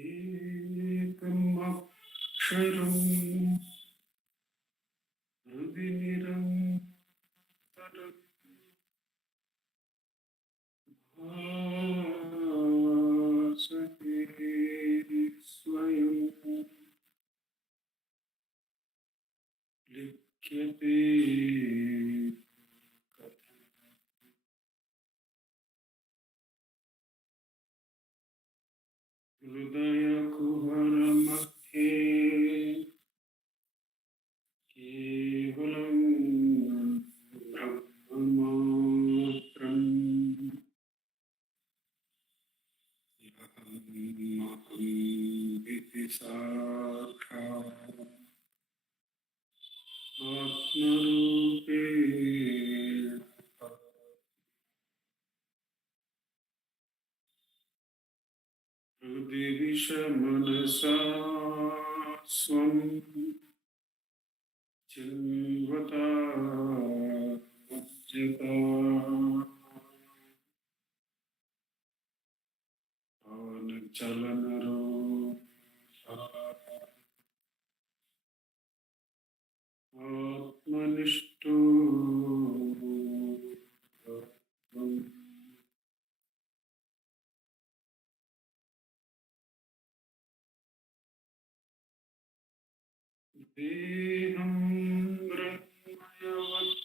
एकम् अक्षरं हृदि निरन्तरं भासते स्वयं लिख्यते हृदयकुहरमध्ये केवलं ब्रह्ममात्रम् अहम् इति साक्षात् आत्मरूपेण हृदि विषमनसा स्वं चिन्वता मज्जता चलनरूपा आत्मनिष्ठो देहं ब्रह्मयवत्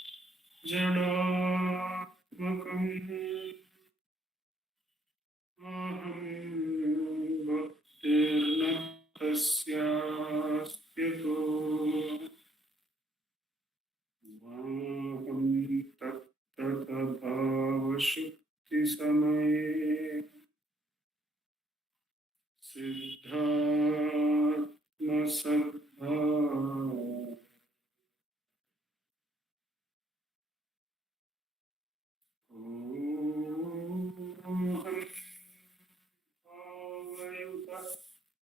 जडात्मकम् अहं भक्तिर्न तस्यास्त्यतो माहं तत्तभावशुद्धिसमये सिद्धात्मसद्भाव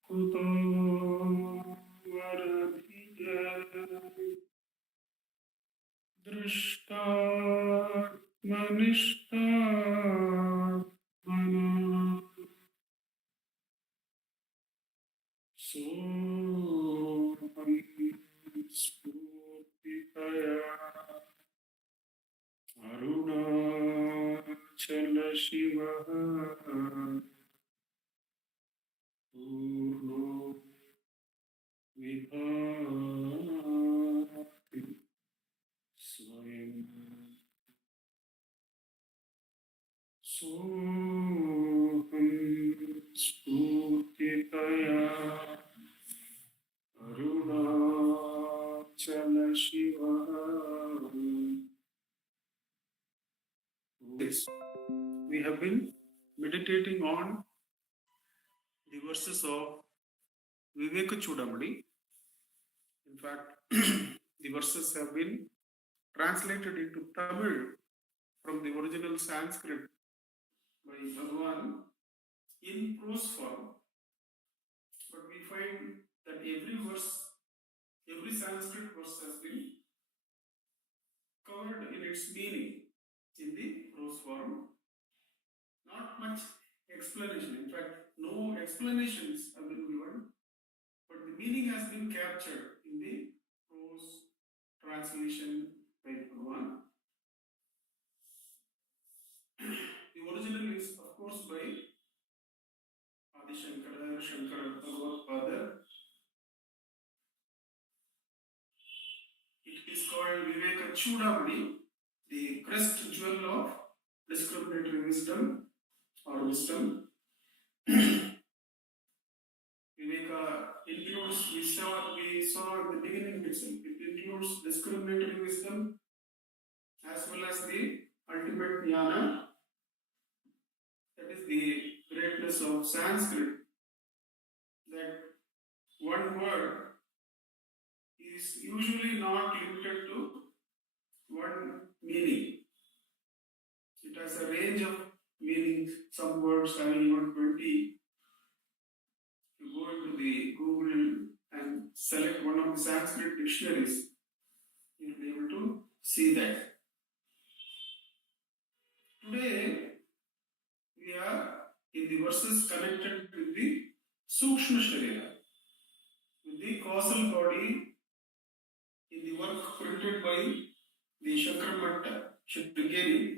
कुतो वरधिय दृष्टात्मनिष्ठात्मना सोऽहं स्फूर्तितया अरुणाचलशिवः पूर्णो विभाति स्वयं सोऽहं स्फूर्तितया अरुणाचलशिवः. We have been meditating on the verses of Vivrkachoodamani. In fact, the verses have been translated into Tamil from the original Sanskrit by Bhagavan in prose form. But we find that every Sanskrit verse has been covered in its meaning in the prose form. Not much explanation. In fact, no explanations have been given, but the meaning has been captured in the prose translation by Bhagavan. The original is, of course, by Adi Shankara Bhagavad. It is called Vivrkachoodamani, the crest jewel of discriminatory wisdom or wisdom. Viveka includes, we saw at the beginning itself, it includes discriminatory wisdom as well as the ultimate jnana. That is the greatness of Sanskrit, that one word is usually not limited to one meaning. It has a range of meanings, some words having even 20. You go into the Google and select one of the Sanskrit dictionaries, you'll be able to see that. Today, we are in the verses connected with the Sukshma Sharira, with the causal body in the work printed by the Shakramatta Shrigeri.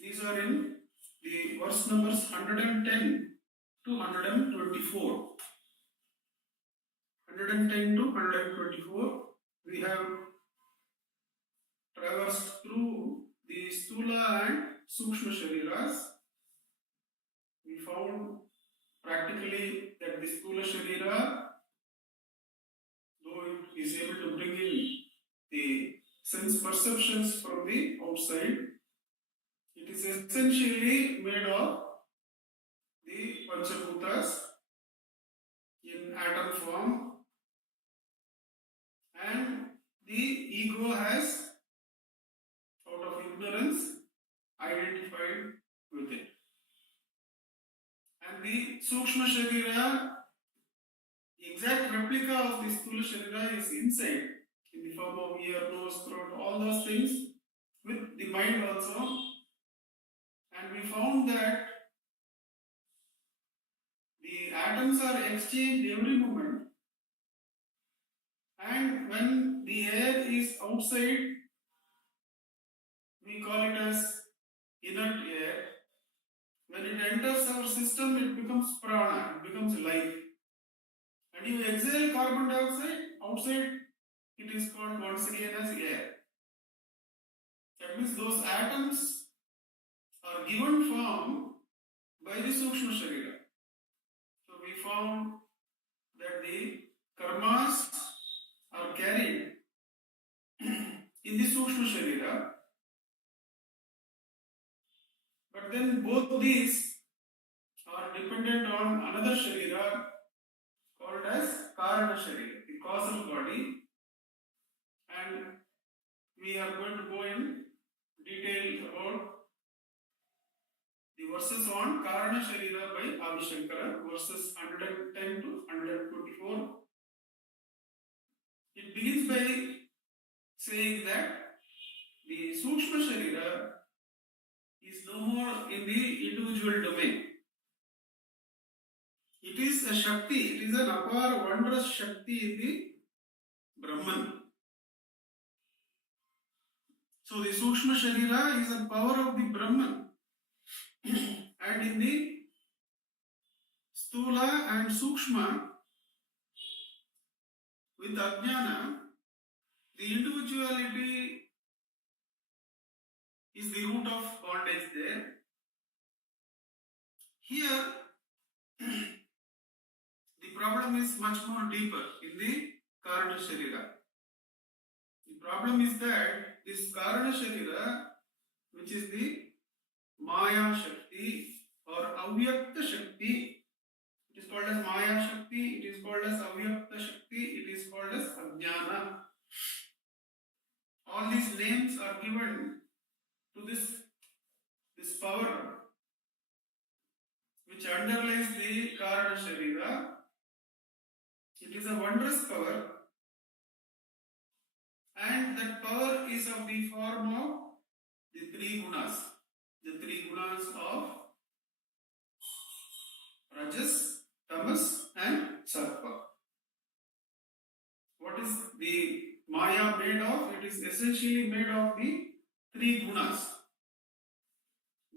These are in the verse numbers 110 to 124. 110 to 124, we have traversed through the Stula and Sukshma Shariras. We found practically that the Stula Sharira, though it is able to bring in the sense perceptions from the outside, it is essentially made of the Panchabhutas in atom form, and the ego has, out of ignorance, identified with it. And the Sukshma Sharira, the exact replica of the Sthula Sharira, is inside in the form of ear, nose, throat, all those things, with the mind also. And we found that the atoms are exchanged every moment, and when the air is outside, we call it as inert air. When it enters our system, it becomes prana, it becomes life. And you exhale carbon dioxide outside, it is called once again as air. That means those atoms are given form by the Sukshma Sharira. So we found that the karmas are carried in the Sukshma Sharira, but then both these are dependent on another Sharira called as Karana Sharira, the causal body, and we are going to go in detail about the verses on Karana Sharira by Adi Shankara, verses 110 to 124. It begins by saying that the Sukshma Sharira is no more in the individual domain. It is a Shakti, it is an apar, wondrous Shakti in the Brahman. So the Sukshma Sharira is a power of the Brahman. And in the Stula and Sukshma, with Ajnana, the individuality is the root of bondage there. Here, the problem is much more deeper in the Karana Sharira. The problem is that this Karana Sharira, which is the Maya Shakti or Avyakta Shakti, it is called as Maya Shakti, it is called as Avyakta Shakti, it is called as Ajnana. All these names are given to this power which underlies the Karana Sharira. It is a wondrous power, and that power is of the form of the three gunas. The three gunas of Rajas, Tamas and Sattva. What is the Maya made of? It is essentially made of the three gunas.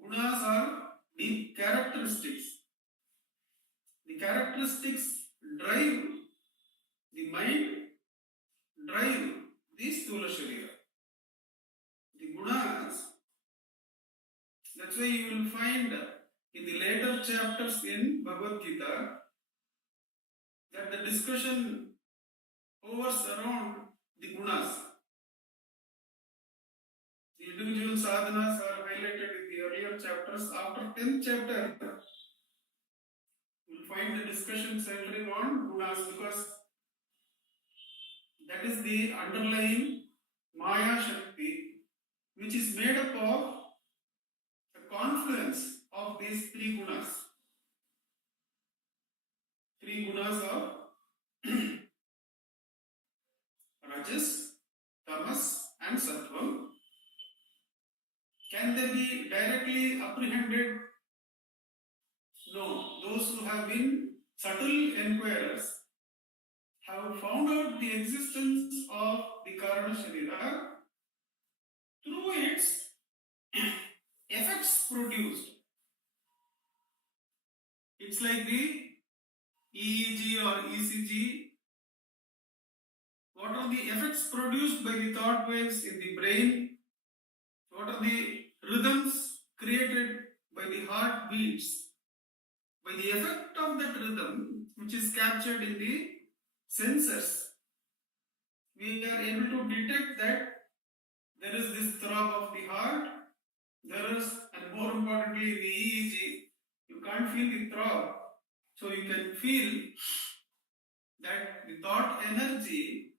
Gunas are the characteristics. The characteristics drive the mind, drive the Sthula Sharira. The gunas, that's why you will find in the later chapters in Bhagavad Gita that the discussion hovers around the gunas. The individual sadhanas are highlighted in the earlier chapters. After 10th chapter, you will find the discussion centering on gunas, because that is the underlying Maya Shakti, which is made up of a confluence of these three gunas. Three gunas of Rajas, Tamas and Sattvam. Can they be directly apprehended? No. Those who have been subtle enquirers have found out the existence of the Karana Sharira through its effects produced. It's like the EEG or ECG. What are the effects produced by the thought waves in the brain? What are the rhythms created by the heartbeats? By the effect of that rhythm, which is captured in the sensors, we are able to detect that there is this throb of the heart, there is, and more importantly, the EEG. You can't feel the throb, so you can feel that the thought energy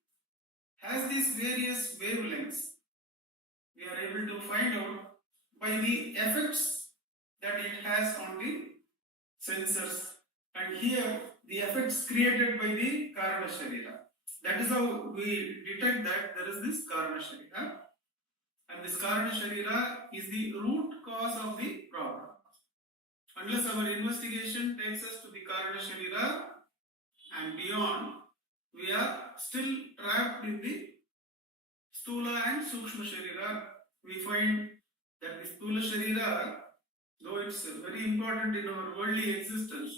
has these various wavelengths. We are able to find out by the effects that it has on the sensors, and here the effects created by the Karana Sharira. That is how we detect that there is this Karana Sharira, and this Karana Sharira is the root cause of the problem. Unless our investigation takes us to the Karana Sharira and beyond, we are still trapped in the Stula and Sukshma Sharira. We find that the Stula Sharira, though it's very important in our worldly existence,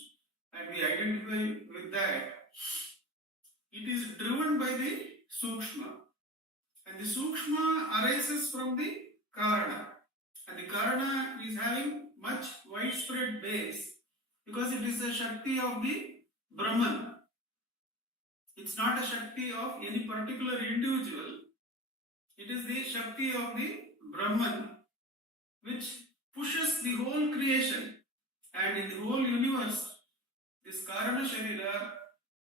and we identify with that, it is driven by the Sukshma. And the Sukshma arises from the Karana. And the Karana is having much widespread base because it is the Shakti of the Brahman. It's not a Shakti of any particular individual. It is the Shakti of the Brahman which pushes the whole creation, and in the whole universe, this Karana Sharira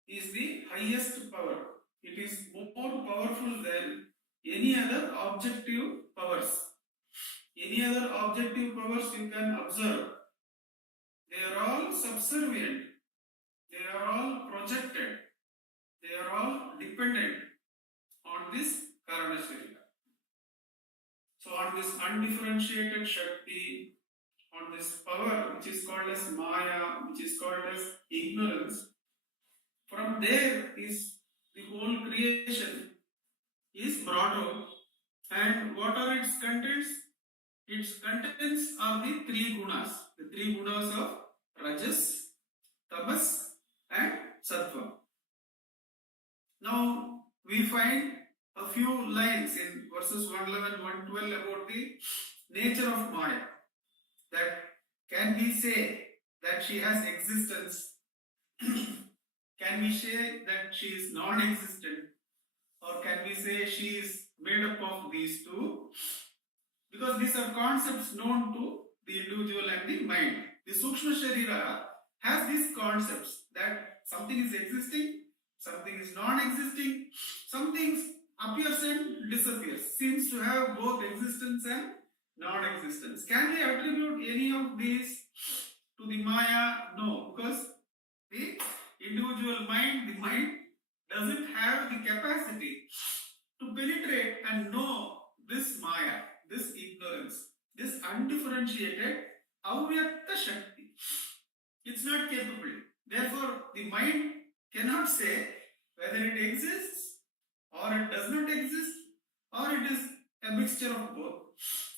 is the highest power. It is more powerful than any other objective powers. Any other objective powers you can observe, they are all subservient, they are all projected, they are all dependent on this Karana Sharira. So on this undifferentiated Shakti, on this power which is called as Maya, which is called as ignorance, from there is the whole creation is brought out. And what are its contents? Its contents are the three gunas of Rajas, Tamas and Sattva. Now we find a few lines in verses 111, 112 about the nature of Maya. That can we say that she has existence? Can we say that she is non-existent? Or can we say she is made up of these two? Because these are concepts known to the individual and the mind. The Sukshma Sharira has these concepts that something is existing, something is non-existing, something appears and disappears, seems to have both existence and non-existence. Can we attribute any of these to the Maya? No, because the individual mind, the mind doesn't have the capacity to penetrate and know this Maya, this ignorance, this undifferentiated Avyakta Shakti. It's not capable. Therefore, the mind cannot say whether it exists or it does not exist or it is a mixture of both.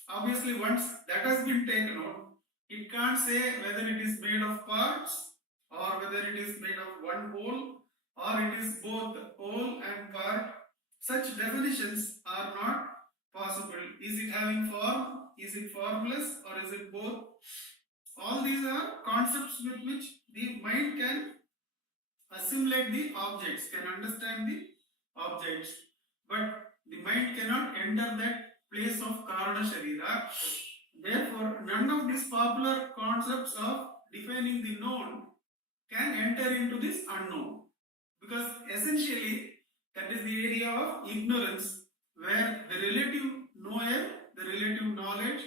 Obviously, once that has been taken out, it can't say whether it is made of parts or whether it is made of one whole or it is both whole and part. Such definitions are not possible. Is it having form? Is it formless? Or is it both? All these are concepts with which the mind can assimilate the objects, can understand the objects. But the mind cannot enter that place of Karana Sharira. Therefore, none of these popular concepts of defining the known can enter into this unknown. Because essentially, that is the area of ignorance where the relative knower, the relative knowledge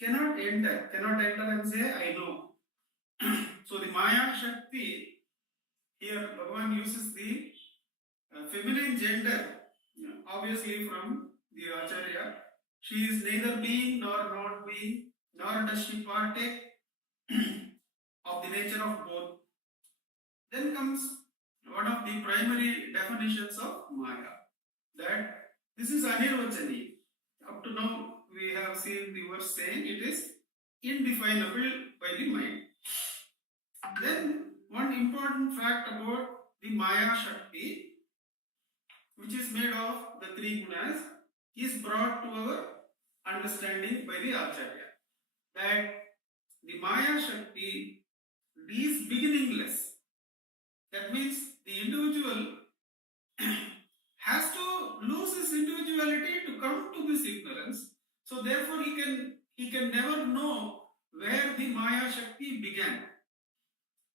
cannot enter and say, I know. So the Maya Shakti, here Bhagavan uses the feminine gender, obviously from the Acharya. She is neither being nor not being, nor does she partake of the nature of both. Then comes one of the primary definitions of Maya, that this is anirvachani. Up to now, we have seen the verse saying it is indefinable by the mind. Then, one important fact about the Maya Shakti, which is made of the three gunas, is brought to our understanding by the Acharya. That the Maya Shakti is beginningless. That means the individual has to lose his individuality to come to this ignorance. So therefore he can never know where the Maya Shakti began.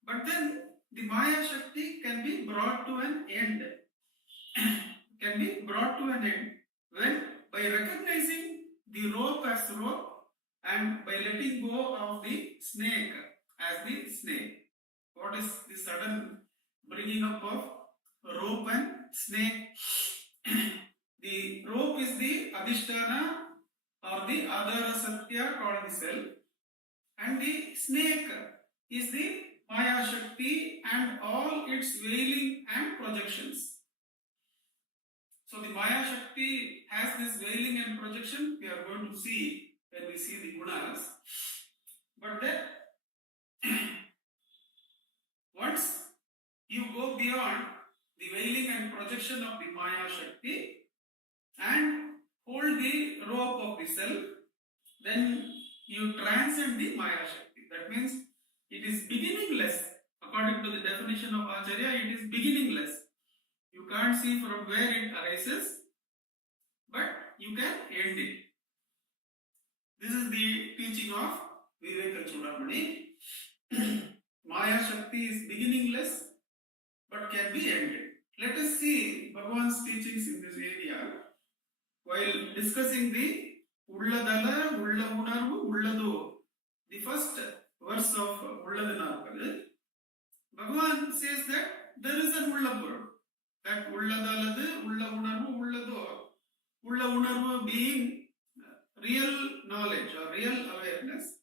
But then the Maya Shakti can be brought to an end. Can be brought to an end when, by recognizing the rope as rope and by letting go of the snake as the snake. What is the sudden bringing up of rope and snake? The rope is the Adhisthana or the Adhara Satya called the self, and the snake is the Maya Shakti and all its veiling and projections. So the Maya Shakti has this veiling and projection. We are going to see when we see the gunas. But then, once you go beyond the veiling and projection of the Maya Shakti and hold the rope of the self, then you transcend the Maya Shakti. That means it is beginningless. According to the definition of Acharya, it is beginningless. You can't see from where it arises, but you can end it. This is the teaching of Vivrkachoodamani. Maya Shakti is beginningless, but can be ended. Let us see Bhagavan's teachings in this area. While discussing the Ulladala, Ulla Unarvu, Ulladu, the first verse of Ulladanaru, Bhagavan says that there is an Ullapura. That Ulladaladu, Ulla Unarvu, Ulladu, Ulla Unarvu being real knowledge or real awareness.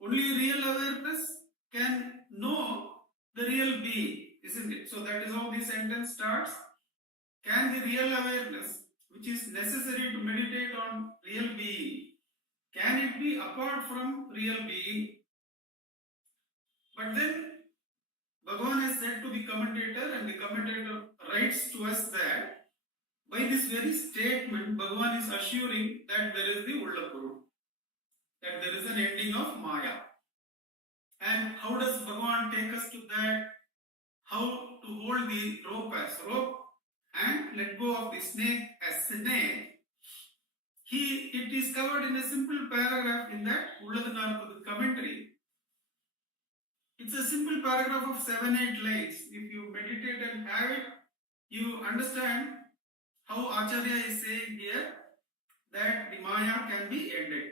Only real awareness can know the real being, isn't it? So that is how this sentence starts. Can the real awareness, which is necessary to meditate on real being, can it be apart from real being? But then Bhagavan has said to the commentator, and the commentator writes to us that by this very statement, Bhagavan is assuring that there is the Ullapuru, that there is an ending of Maya. And how does Bhagavan take us to that? How to hold the rope as rope and let go of the snake as snake. It is covered in a simple paragraph in that Ulladanaru commentary. It's a simple paragraph of 7-8 lines. If you meditate and have it, you understand how Acharya is saying here that the Maya can be ended.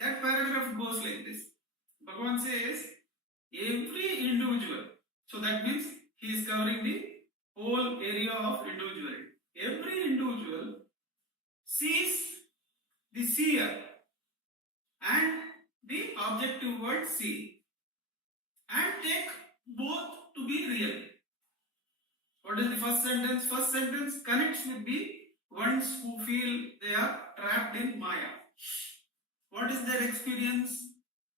That paragraph goes like this. Bhagavan says, every individual, so that means he is covering the whole area of individuality. Every individual sees the seer and the objective word see and take both to be real. What is the first sentence? First sentence connects with the ones who feel they are trapped in Maya. What is their experience?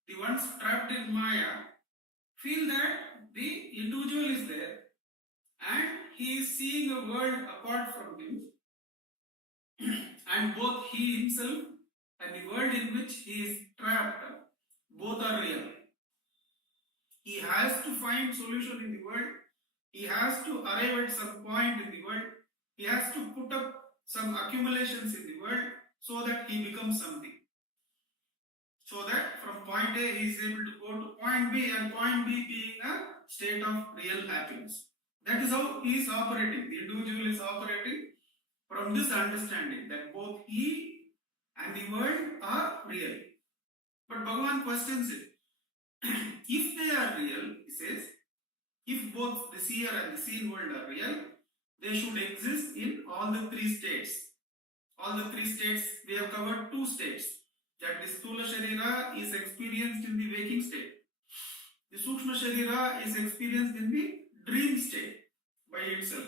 The ones trapped in Maya feel that the individual is there and he is seeing a world apart from him, and both he himself and the world in which he is trapped, both are real. He has to find solution in the world. He has to arrive at some point in the world. He has to put up some accumulations in the world so that he becomes something. So that from point A he is able to go to point B, and point B being a state of real happiness. That is how he is operating. The individual is operating from this understanding that both he and the world are real. But Bhagavan questions it. If they are real, he says, if both the seer and the seen world are real, they should exist in all the three states. All the three states, we have covered 2 states. That the Sthula Sharira is experienced in the waking state. The Sukshma Sharira is experienced in the dream state by itself.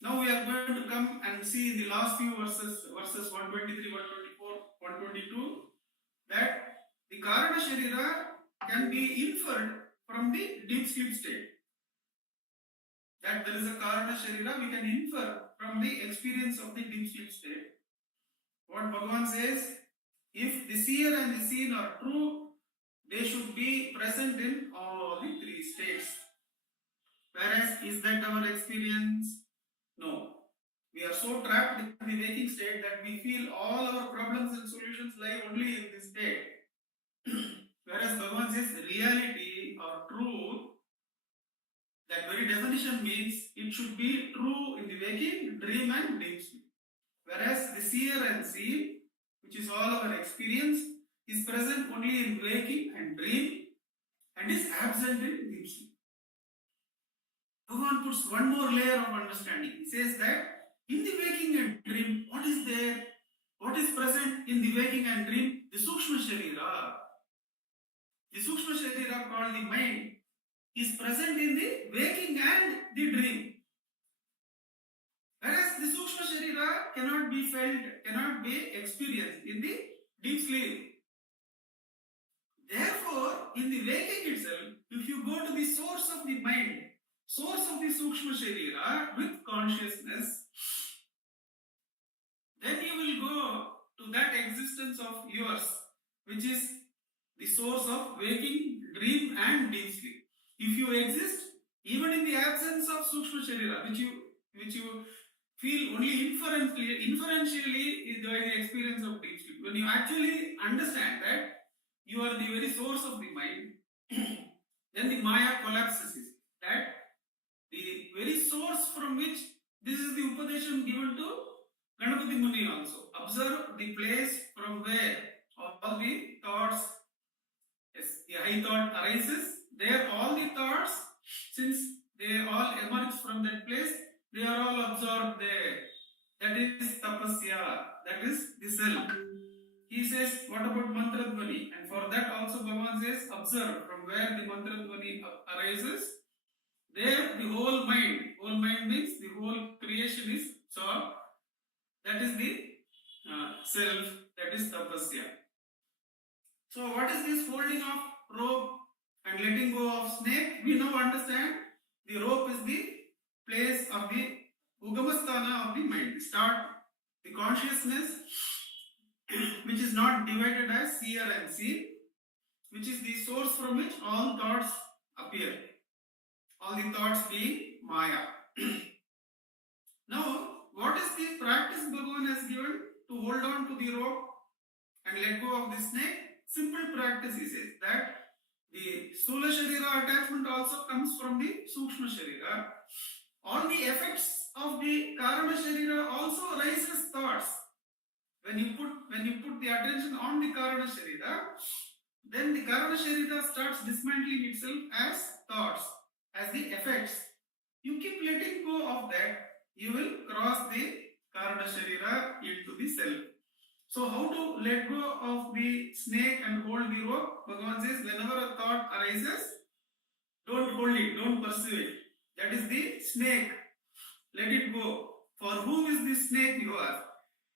Now we are going to come and see in the last few verses 123, 124, 122, that the Karana Sharira can be inferred from the deep sleep state. That there is a Karana Sharira we can infer from the experience of the deep sleep state. What Bhagavan says, if the seer and the seen are true, they should be present in all the three states. Whereas, is that our experience? No. We are so trapped in the waking state that we feel all our problems and solutions lie only in this state. Whereas Bhagavan says reality or truth, that very definition means it should be true in the waking, dream and deep sleep. Whereas the seer and seen, which is all our experience, is present only in waking and dream and is absent in deep sleep. Bhagavan puts one more layer of understanding. He says that in the waking and dream, what is there? What is present in the waking and dream? The Sukshma Sharira. The Sukshma Sharira called the mind is present in the waking and the dream. Whereas the Sukshma Sharira cannot be felt, cannot be experienced in the deep sleep. Therefore, in the waking itself, if you go to the source of the mind, source of the Sukshma Sharira with consciousness, then you will go to that existence of yours, which is the source of waking, dream and deep sleep. If you exist even in the absence of Sukshma Sharira, which you feel only inferentially by the experience of deep sleep, when you actually understand that you are the very source of the mind, then the Maya collapses. That the very source from which this is the Upadesham given to Ganapati Muni also. Observe the place from where all the thoughts, yes, the high thought arises. There all the thoughts, since they all emerge from that place, they are all absorbed there. That is tapasya, that is the self. He says, what about mantradvani? And for that also Bhagavan says, observe from where the mantradvani arises. There the whole mind means the whole creation is so. That is the self, that is tapasya. So what is this holding of rope and letting go of snake? We now understand the rope is the place of the ugamasthana of the mind. Start the consciousness which is not divided as seer and seen, which is the source from which all thoughts appear. All the thoughts being Maya. Now, what is the practice Bhagavan has given to hold on to the rope and let go of the snake? Simple practice, he says, that the Sthula Sharira attachment also comes from the Sukshma Sharira. All the effects of the Karana Sharira also raises thoughts. When you put the attention on the Karana Sharira, then the Karana Sharira starts dismantling itself as thoughts, as the effects. You keep letting go of that, you will cross the Karana Sharira into the self. So how to let go of the snake and hold the rope? Bhagavan says, whenever a thought arises, don't hold it, don't pursue it. That is the snake. Let it go. For whom is this snake, you ask?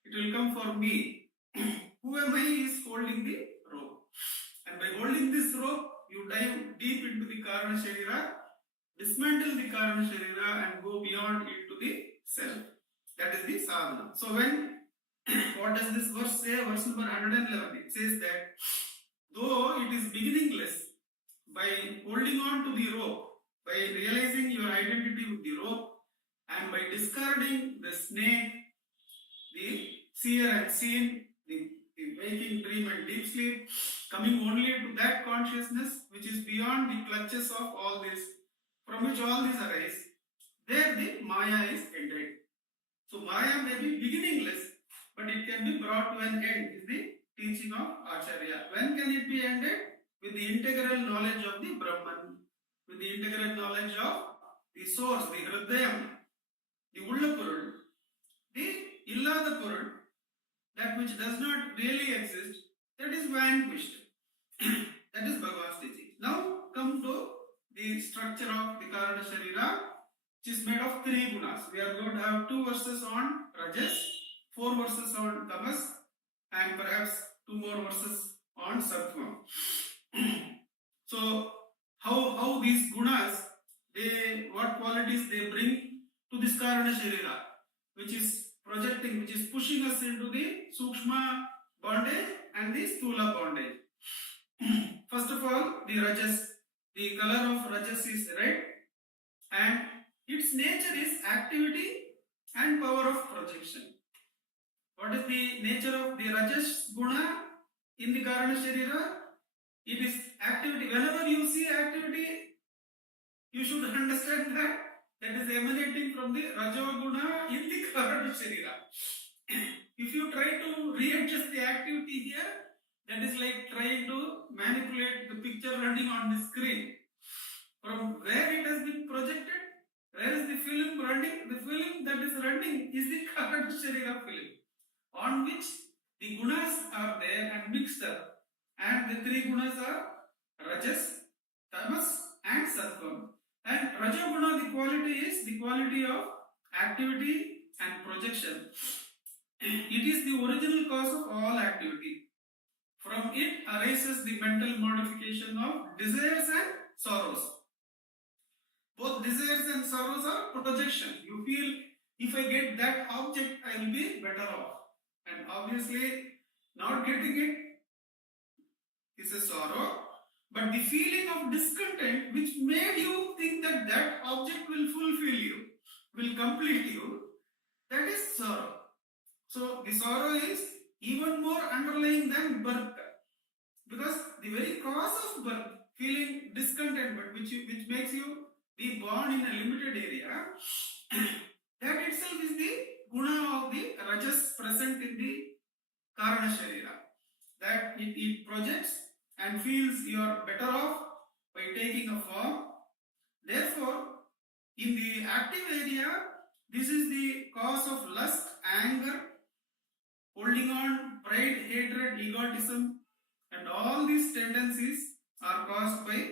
It will come for me. Who am I is holding the rope. And by holding this rope, you dive deep into the Karana Sharira, dismantle the Karana Sharira and go beyond into the self. That is the sadhana. So what does this verse say? Verse number 111. It says that though it is beginningless, by holding on to the rope, by realizing your identity with the rope, and by discarding the snake, the seer and seen, the waking, dream and deep sleep, coming only to that consciousness which is beyond the clutches of all this, from which all these arise, there the Maya is ended. So Maya may be beginningless, but it can be brought to an end, is the teaching of Acharya. When can it be ended? With the integral knowledge of the Brahman, with the integral knowledge of the source, the Hridayam, the Ullapurul, the Illada Purul, that which does not really exist, that is vanquished. That is Bhagavan's teaching. Now, structure of the Karana Sharira, which is made of 3 gunas. We are going to have 2 verses on Rajas, 4 verses on Tamas, and perhaps 2 more verses on Sattva. So, how these gunas, what qualities they bring to this Karana Sharira, which is projecting, which is pushing us into the Sukshma bondage and the Sthula bondage. First of all, the Rajas, the color of Rajas is red, and its nature is activity and power of projection. What is the nature of the Rajas guna in the Karana Sharira? It is activity. Whenever you see activity, you should understand that is emanating from the Rajoguna in the Karana Sharira. If you try to readjust the activity here, that is like trying to manipulate the picture running on the screen. From where it has been projected, where is the film running? The film that is running is the Karana Sharira film, on which the gunas are there and mixed up. And the 3 gunas are Rajas, Tamas and Sattvam. And Rajoguna, the quality is the quality of activity and projection. It is the original cause of all activity. From it arises the mental modification of desires and sorrows. Both desires and sorrows are projection. You feel, if I get that object, I will be better off. And obviously, not getting it is a sorrow. But the feeling of discontent which made you think that that object will fulfill you, will complete you, that is sorrow. So the sorrow is even more underlying than birth. Because the very cause of birth, feeling discontentment, which makes you be born in a limited area, that itself is the guna of the Rajas present in the Karana Sharira. That it projects and feels you are better off by taking a form. Therefore, in the active area, this is the cause of lust, anger, holding on, pride, hatred, egotism, and all these tendencies are caused by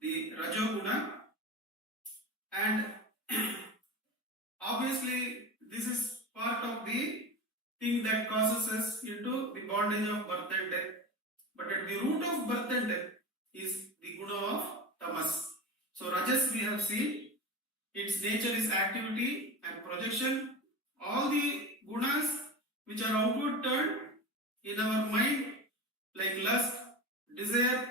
the Rajoguna. And obviously, this is part of the thing that causes us into the bondage of birth and death. But at the root of birth and death is the guna of Tamas. So Rajas we have seen, its nature is activity and projection. All the gunas which are outward turned in our mind, like lust, desire,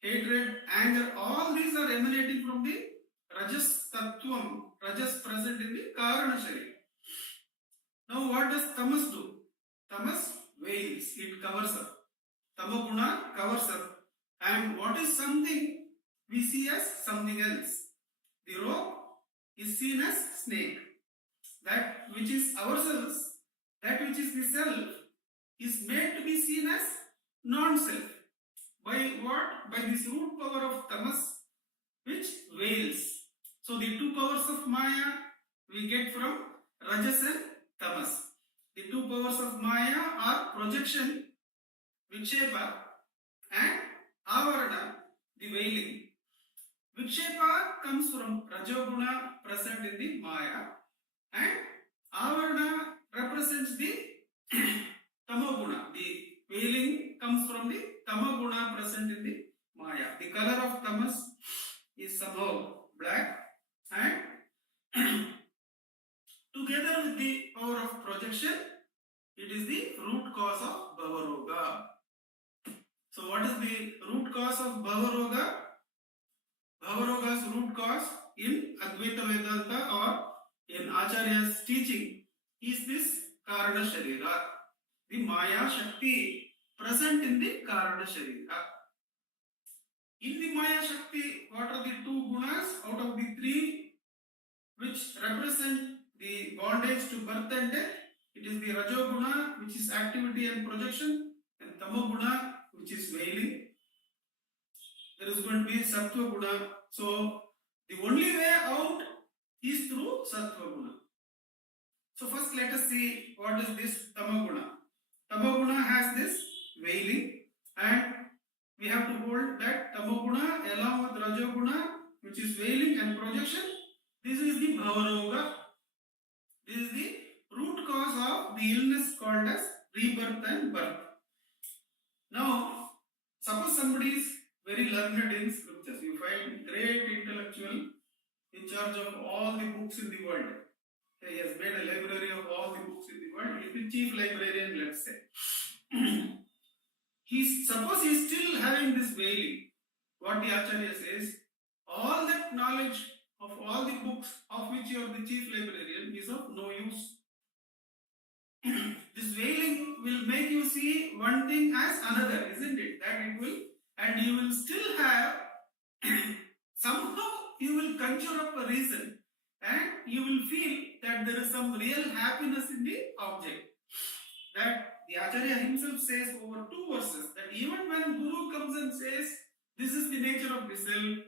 hatred, anger, all these are emanating from the Rajas Tattvam, Rajas present in the Karana Sharira. Now what does Tamas do? Tamas veils, it covers up. Tamoguna covers up. And what is something we see as something else? The rope is seen as snake. That which is ourselves, that which is the self, is made to be seen as non-self. By what? By this root power of Tamas, which veils. So the 2 powers of Maya we get from Rajas and Tamas. The 2 powers of Maya are projection, Vikshepa, and Avarana, the veiling. Vikshepa comes from Rajoguna present in the Maya, and Avarana represents the Tamoguna. The veiling comes from the Tamoguna present in the Maya. The color of Tamas is somehow black, and together with the power of projection, it is the root cause of Bhavaroga. So what is the root cause of Bhavaroga? Bhavaroga's root cause in Advaita Vedanta or in Acharya's teaching is this Karana Sharira, the Maya Shakti present in the Karana Sharira. In the Maya Shakti, what are the 2 gunas out of the 3 which represent the bondage to birth and death? It is the Rajoguna, which is activity and projection, and Tamoguna, which is veiling. There is going to be Sattva Guna. So, the only way out is through Sattva Guna. So, first let us see what is this Tamoguna. Tamoguna has this veiling, and we have to hold that Tamoguna along with Rajoguna which is veiling and projection. This is the bhavaroga. This is the root cause of the illness called as rebirth and birth. Now, suppose somebody is very learned in scriptures. You find great intellectual in charge of all the books in the world. He has made a library of all the books in the world. He is the chief librarian, let's say. Suppose he is still having this veiling. What the Acharya says, all that knowledge of all the books of which you are the chief librarian is of no use. This veiling will make you see one thing as another, isn't it? That it will, and you will still have, somehow you will conjure up a reason and you will feel that there is some real happiness in the object. That the Acharya himself says over 2 verses, that even when Guru comes and says, this is the nature of the self,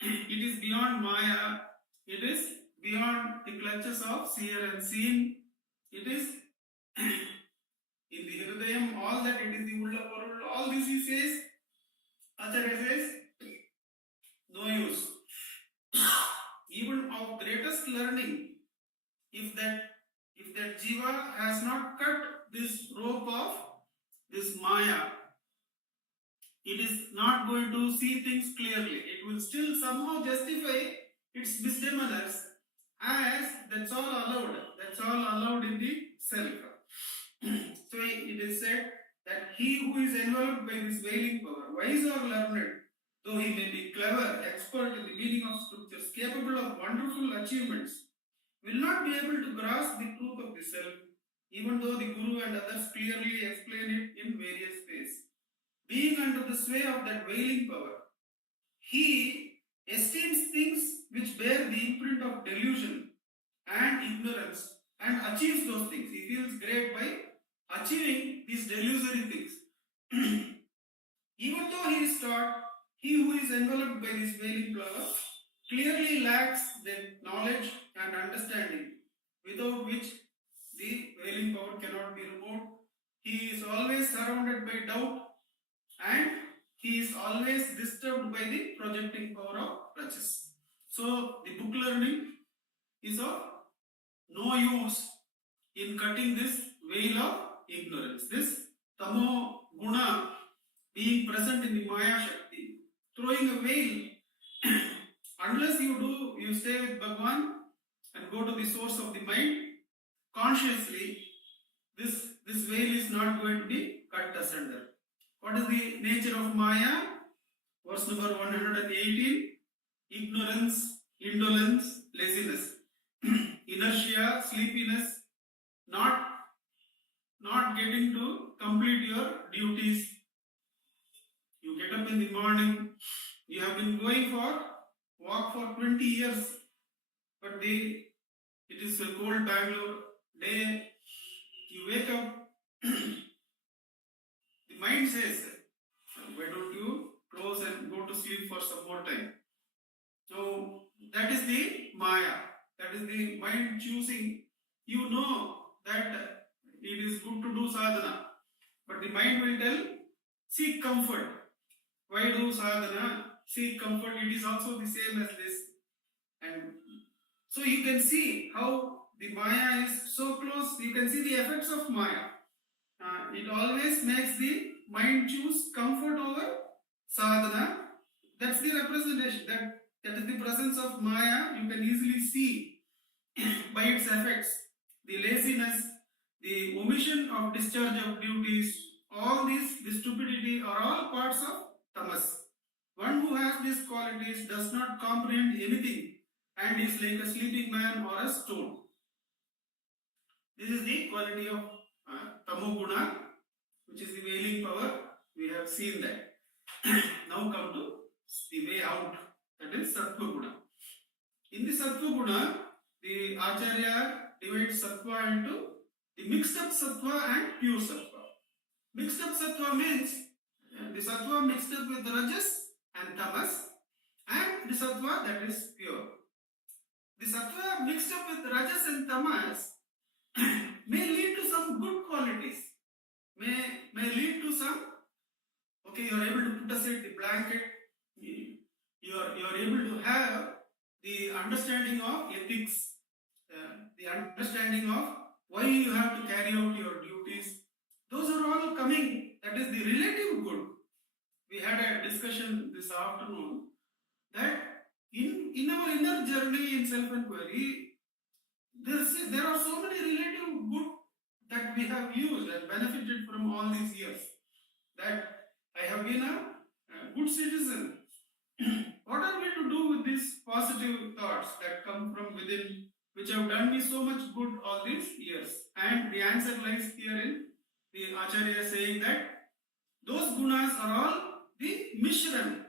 it is beyond Maya, it is beyond the clutches of seer and seen, it is in the Hridayam, all that, it is the Ulla Parul, all this he says, Acharya says, no use. Even of greatest learning, if that jiva has not cut this rope of this Maya, it is not going to see things clearly. It will still somehow justify its misdemeanors as that's all allowed. That's all allowed in the self. So it is said that he who is enveloped by this veiling power, wise or learned, though he may be clever, expert in the meaning of scriptures, capable of wonderful achievements, will not be able to grasp the truth of the self, even though the Guru and others clearly explain it in various ways. Being under the sway of that veiling power, he esteems things which bear the imprint of delusion and ignorance and achieves those things. He feels great by achieving these delusory things. Even though he is taught, he who is enveloped by this veiling power clearly lacks the knowledge and understanding, without which the veiling power cannot be removed. He is always surrounded by doubt and he is always disturbed by the projecting power of rajas. So the book learning is of no use in cutting this veil of ignorance. This tamo guna being present in the Maya Shakti, throwing a veil, unless you stay with Bhagwan and go to the source of the mind consciously, this veil is not going to be cut asunder. What is the nature of Maya? Verse number 118, ignorance, indolence, laziness, inertia, sleepiness, not getting to complete your duties. You get up in the morning, you have been going for walk for 20 years, but it is a cold Bangalore day, you wake up, the mind says, why don't you close and go to sleep for some more time? So that is the Maya, that is the mind choosing. You know that it is good to do sadhana, but the mind will tell, seek comfort. Why do sadhana? Seek comfort. It is also the same as this. And so you can see how the Maya is so close. You can see the effects of Maya. It always makes the mind choose comfort over sadhana. That's the representation. That is the presence of Maya. You can easily see by its effects. The laziness, the omission of discharge of duties, all these, the stupidity are all parts of tamas. One who has these qualities does not comprehend anything and is like a sleeping man or a stone. This is the quality of tamoguna, which is the veiling power. We have seen that. Now come to the way out, that is sattva guna. In the sattva guna, the Acharya divides sattva into the mixed up sattva and pure sattva. Mixed up sattva means the sattva mixed up with the rajas and tamas, and the sattva that is pure. The sattva mixed up with rajas and tamas may lead to some good qualities, may lead to some, okay, you are able to put aside the blanket, you you are able to have the understanding of ethics, the understanding of why you have to carry out your duties. Those are all coming. That is the relative good. We had a discussion this afternoon that in our inner journey in self-inquiry, there are so many relative good that we have used and benefited from all these years. That I have been a good citizen. What are we to do with these positive thoughts that come from within, which have done me so much good all these years? And the answer lies here in the Acharya saying that those gunas are all the Mishran,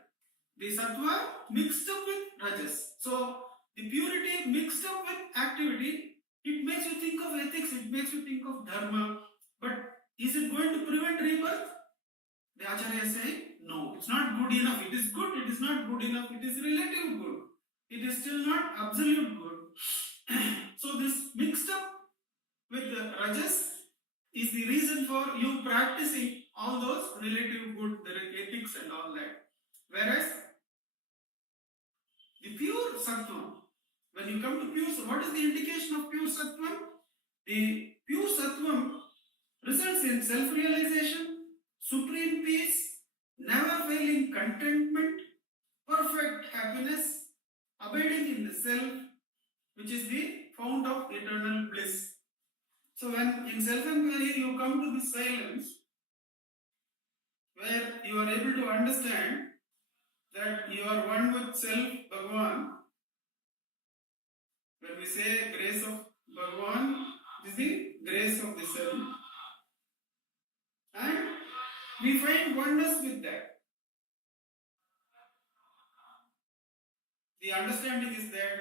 the sattva mixed up with rajas. So the purity mixed up with activity, it makes you think of ethics, it makes you think of dharma. But is it going to prevent rebirth? The Acharya is saying, no, it's not good enough. It is good, it is not good enough. It is relative good. It is still not absolute good. So this mixed up with the rajas is the reason for you practicing all those relative good, the ethics and all that. Whereas the pure sattva, when you come to pure, what is the indication of pure sattva? The pure sattva results in self-realization, supreme peace, never failing contentment, perfect happiness, abiding in the self, which is the fount of eternal bliss. So when in self-inquiry you come to this silence, where you are able to understand that you are one with self, Bhagavan. When we say grace of Bhagavan, it is the grace of the self. And we find oneness with that. The understanding is that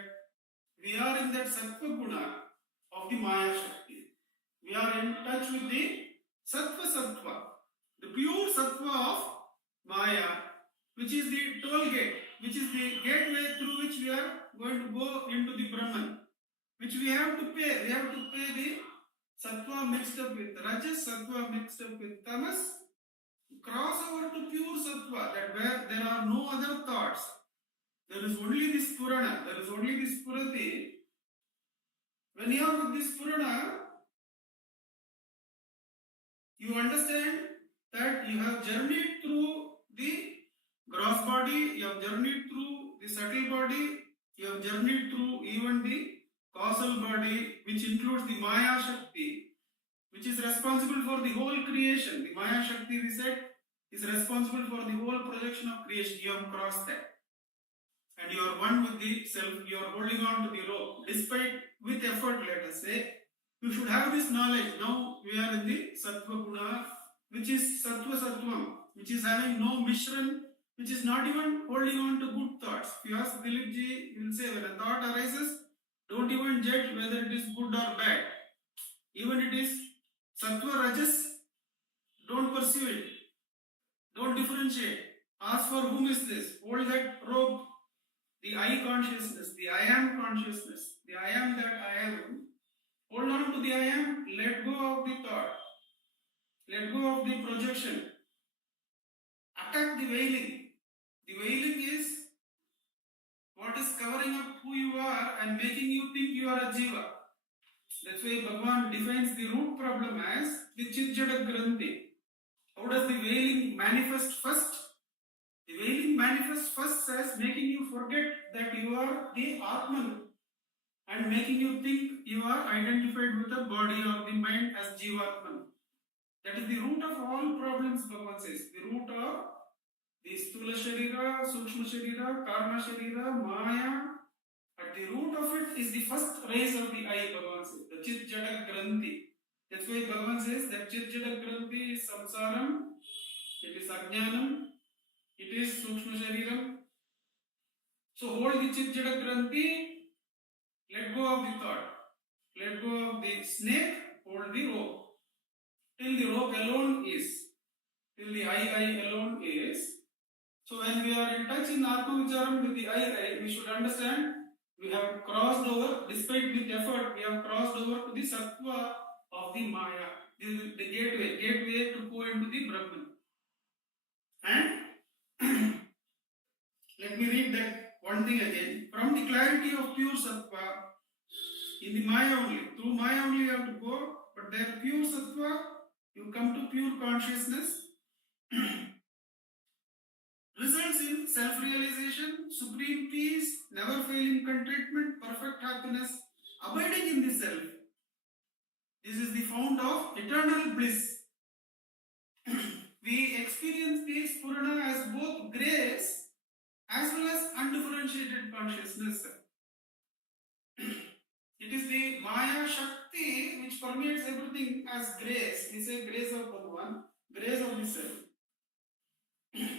we are in that sattva guna of the Maya Shakti. We are in touch with the sattva sattva, the pure sattva of Maya, which is the toll gate, which is the gateway through which we are going to go into the Brahman, which we have to pay. We have to pay the sattva mixed up with rajas, sattva mixed up with tamas, cross over to pure sattva, that where there are no other thoughts. There is only this purana, there is only this purati. When you are with this purana, you understand that you have journeyed through the gross body, you have journeyed through the subtle body, you have journeyed through even the causal body, which includes the Maya Shakti, which is responsible for the whole creation. The Maya Shakti, we said, is responsible for the whole projection of creation. You have crossed that. And you are one with the self, you are holding on to the rope. Despite, with effort, let us say, you should have this knowledge. Now we are in the Sattva Guna, which is Sattva Sattvam, which is having no Mishran, which is not even holding on to good thoughts. If you ask Dilip ji, he will say, when a thought arises, don't even judge whether it is good or bad. Even it is Sattva Rajas, don't pursue it. Don't differentiate. Ask for whom is this. Hold that rope. The I consciousness, the I am consciousness, the I am that I am. Hold on to the I am, let go of the thought, let go of the projection. Attack the veiling. The veiling is what is covering up who you are and making you think you are a jiva. That's why Bhagavan defines the root problem as the Chitjada Granthi. How does the veiling manifest first? The veiling manifests first as making you forget that you are the Atman and making you think you are identified with the body or the mind as Jivatman. That is the root of all problems, Bhagavan says. The root of the Stula Sharira, Sukshma Sharira, Karma Sharira, Maya. At the root of it is the first rays of the I, Bhagavan says, the Chit Jada Granthi. That's why Bhagavan says that Chit Jada Granthi is Samsaram, it is Ajnanam, it is Sukshma Shariram. So hold the Chit Jada Granthi, let go of the thought, let go of the snake, hold the rope. Till the rope alone is, till the I alone is. So when we are in touch in Atma Vicharam with the I, we should understand we have crossed over, despite with effort, we have crossed over to the Sattva of the Maya, the gateway to go into the Brahman. And let Let me read that one thing again. From the clarity of pure sattva, in the Maya only, through Maya only you have to go, but there pure sattva, you come to pure consciousness, results in self-realization, supreme peace, never-failing contentment, perfect happiness, abiding in the self. This is the fount of eternal bliss. We experience this Purana as both grace as well as undifferentiated consciousness. It is the Maya Shakti which permeates everything as grace. We say grace of Bhagavan, grace of the self.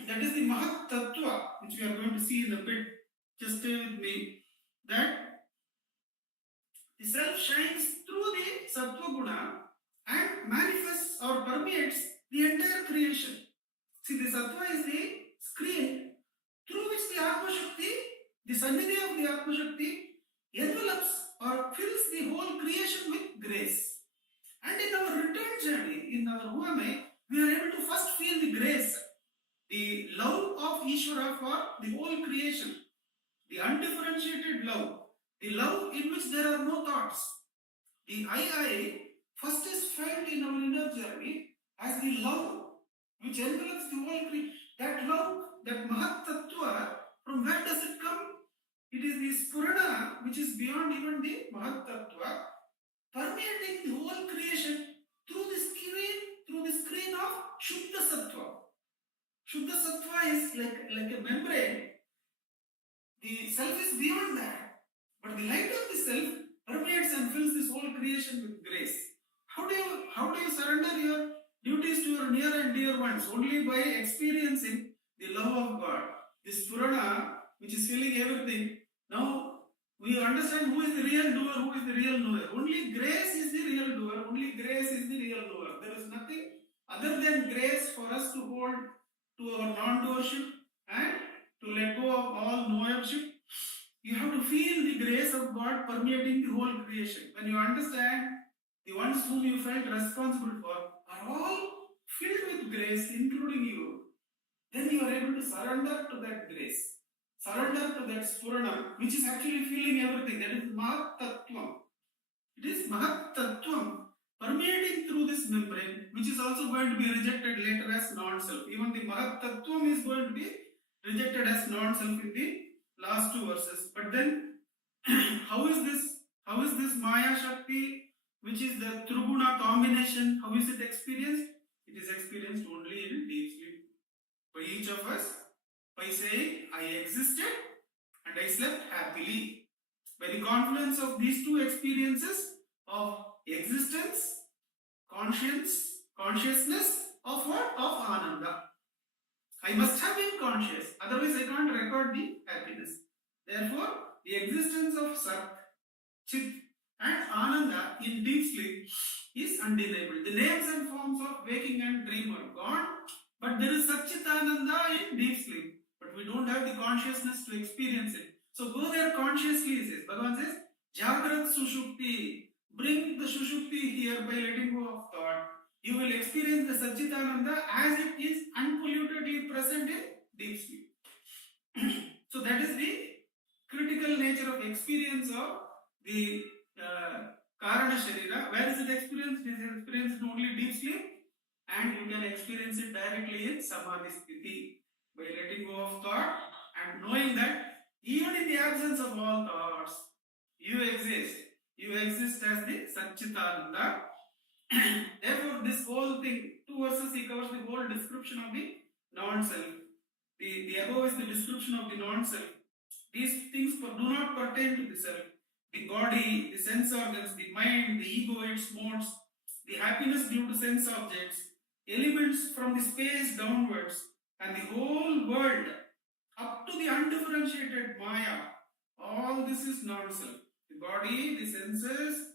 That is the Mahat Tattva, which we are going to see in a bit. Just stay with me. That the self shines through the Sattva Guna and manifests or permeates the entire creation. See, the Sattva is the screen through which the Atma Shakti, the Sannidhi of the Atma Shakti, envelops or fills the whole creation with grace. And in our return journey, in our Huame, we are able to first feel the grace, the love of Ishvara for the whole creation, the undifferentiated love, the love in which there are no thoughts. The I first is felt in our inner journey as the love which envelops the whole creation. That love, that Mahat Tattva, from where does it come? It is the Spurana, which is beyond even the Mahat Tattva, permeating the whole creation through the screen of Shuddha Sattva. Shuddha Sattva is like a membrane. The self is beyond that. But the light of the self permeates and fills this whole creation with grace. How do you surrender your duties to your near and dear ones? Only by experiencing the love of God. This Purana, which is filling everything. Now we understand who is the real doer, who is the real knower. Only grace is the real doer. Only grace is the real knower. There is nothing other than grace for us to hold to our non-doership and to let go of all knowership. You have to feel the grace of God permeating the whole creation. When you understand the ones whom you felt responsible for are all filled with grace, including you, then you are able to surrender to that grace. Surrender to that Spurana, which is actually filling everything. That is Mahat Tattvam. It is Mahat Tattvam permeating through this membrane, which is also going to be rejected later as non-self. Even the Mahat Tattvam is going to be rejected as non-self in the last two verses. But then, how is this Maya Shakti, which is the Triguna combination, how is it experienced? It is experienced only in deep sleep. By each of us, by saying, I existed and I slept happily. By the confluence of these two experiences of existence, consciousness of what? Of Ananda. I must have been conscious, otherwise I can't record the happiness. Therefore, the existence of Sat, Chit and Ananda in deep sleep is undeniable. The names and forms of waking and dream are gone, but there is Satchitananda in deep sleep. But we don't have the consciousness to experience it. So go there consciously, he says. Bhagavan says, Jagrat Sushupti. Bring the Sushupti here by letting go of thought. You will experience the Satchitananda as it is unpollutedly present in deep sleep. So that is the critical nature of experience of the Karana Sharira. Where is it experienced? It is experienced in only deep sleep, and you can experience it directly in Samadhi Sthiti by letting go of thought and knowing that even in the absence of all thoughts, you exist. You exist as the Satchitananda. Therefore, this whole thing, 2 verses, he covers the whole description of the non-self. The above is the description of the non-self. These things do not pertain to the self. The body, the sense organs, the mind, the ego, its modes, the happiness due to sense objects, elements from the space downwards, and the whole world up to the undifferentiated Maya. All this is non-self. The body, the senses,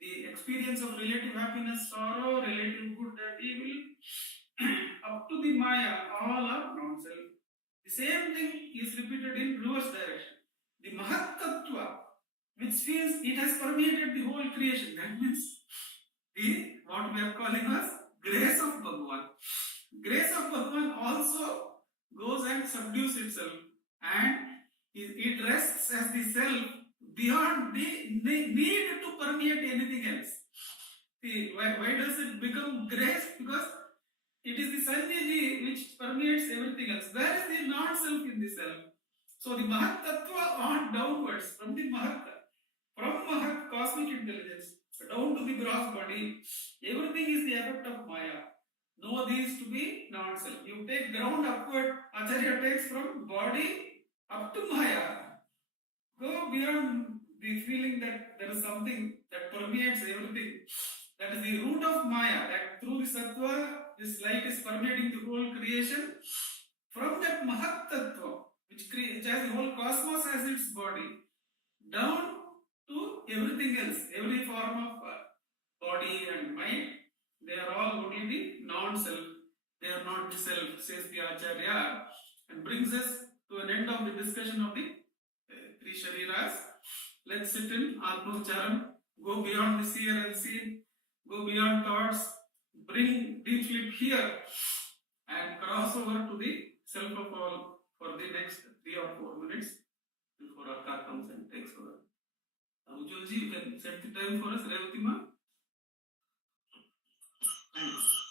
the experience of relative happiness, sorrow, relative good and evil, up to the Maya, all are non-self. The same thing is repeated in reverse direction. The Mahat Tattva, which feels it has permeated the whole creation. That means what we are calling as grace of Bhagavan. Grace of Bhagavan also goes and subdues itself and it rests as the self beyond the need to permeate anything else. See, why does it become grace? Because it is the Sanjay which permeates everything else. Where is the non-self in the self? So the Mahat Tattva on downwards, from the Mahat, from Mahat cosmic intelligence down to the gross body, everything is the effect of Maya. Know these to be non-self. You take ground upward, Acharya takes from body up to Maya. Go beyond the feeling that there is something that permeates everything. That is the root of Maya, that through the Sattva, this light is permeating the whole creation. From that Mahat Tattva, which has the whole cosmos as its body, down to everything else, every form of body and mind, they are all only the non-self. They are not the self, says the Acharya, and brings us to an end of the discussion of the three shariras. Let's sit in Atma-Vicharam, go beyond the seer and seen, go beyond thoughts, bring deep sleep here, and cross over to the self of all for the next 3 or 4 minutes before Akka comes and takes over. Ujjwalji, you can set the time for us, Revatima. Thanks.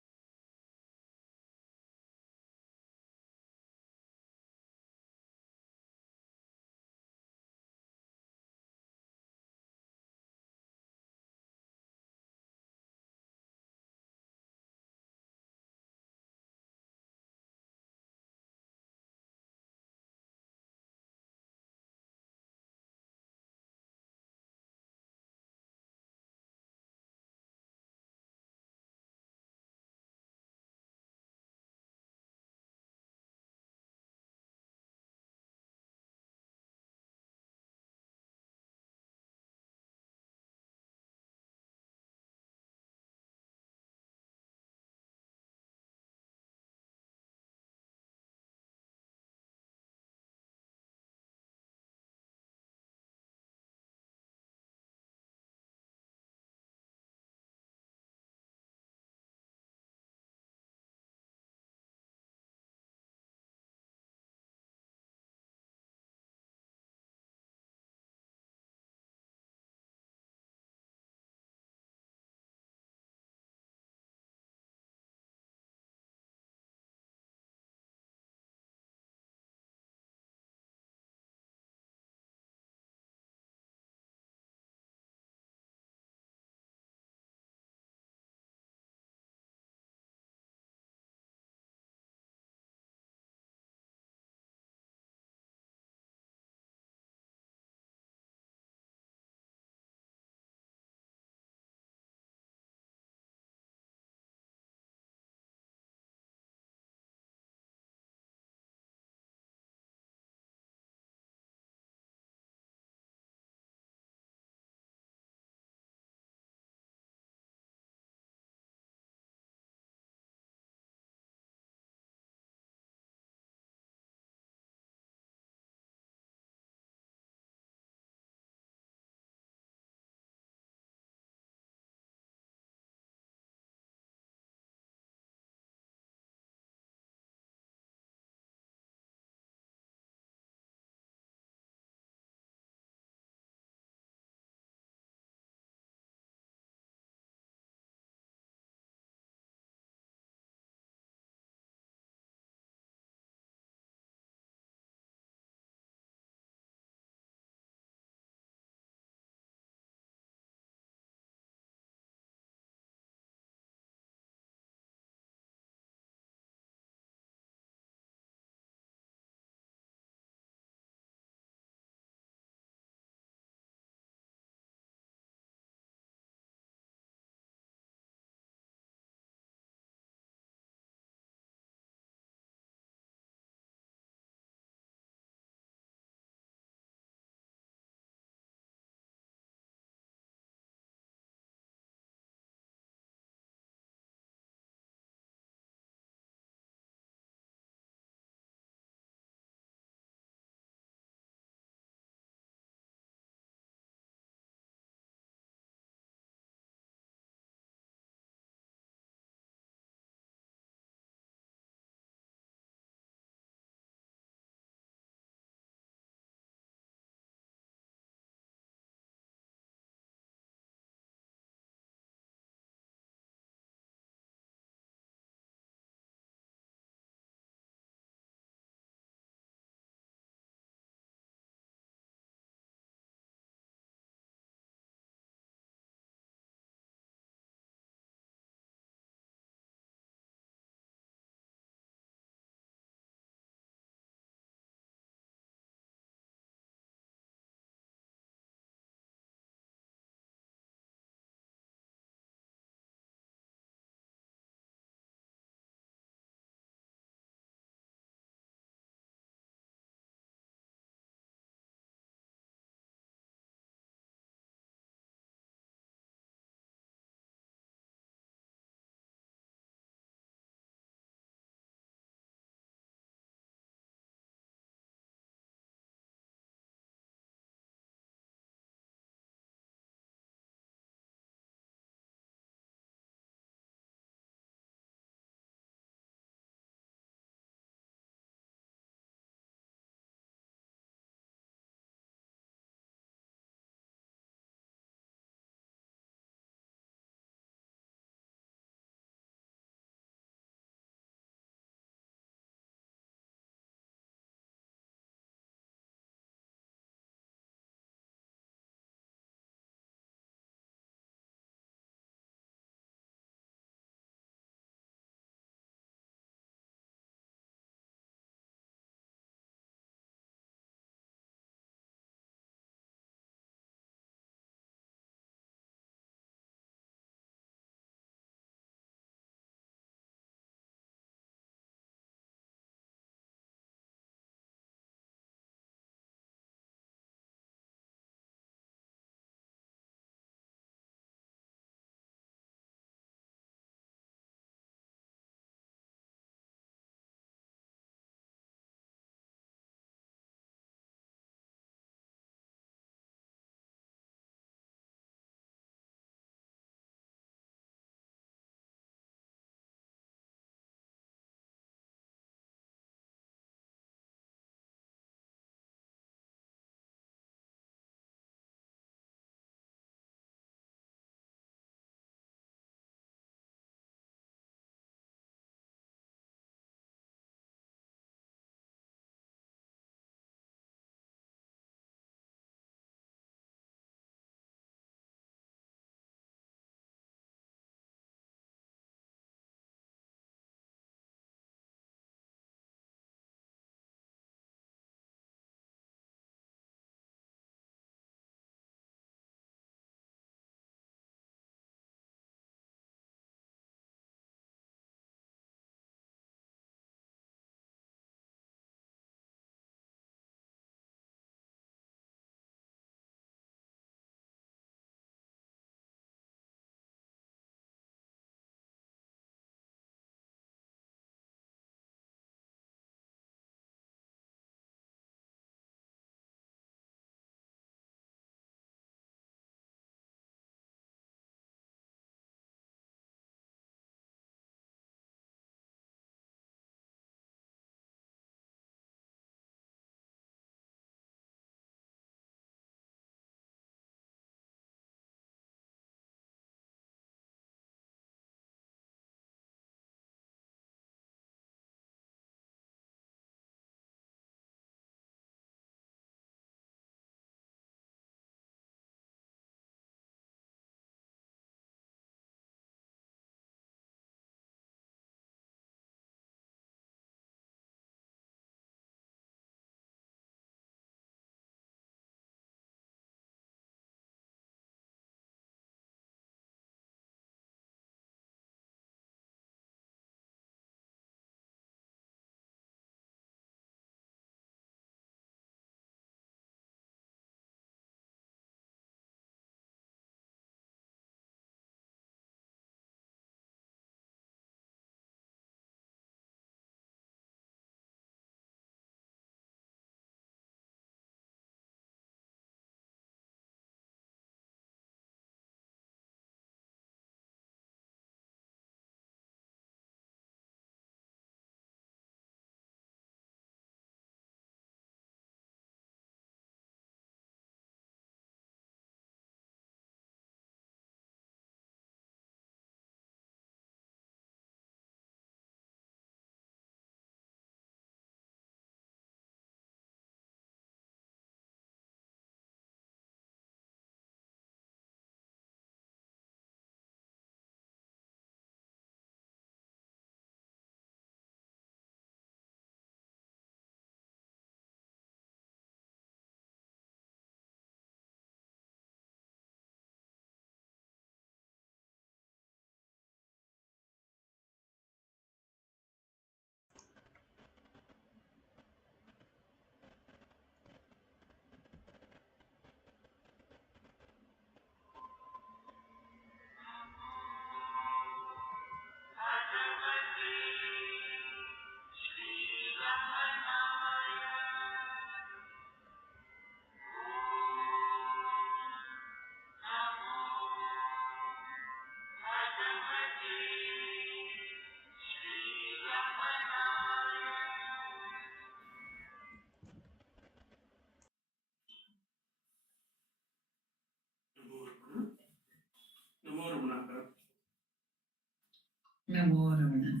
Namo Ramana.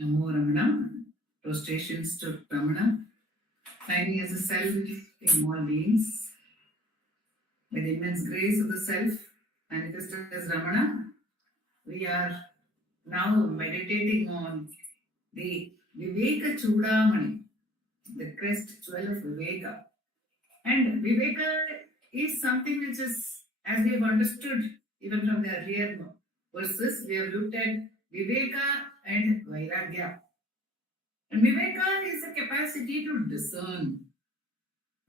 Namo Ramana. Prostrations to Ramana. Finding as a self in all beings. With immense grace of the self manifested as Ramana, we are now meditating on the Vivrkachoodamani, the crest jewel of Viveka. And Viveka is something which is, as we have understood even from the earlier verses, we have looked at Viveka and Vairagya. And Viveka is the capacity to discern.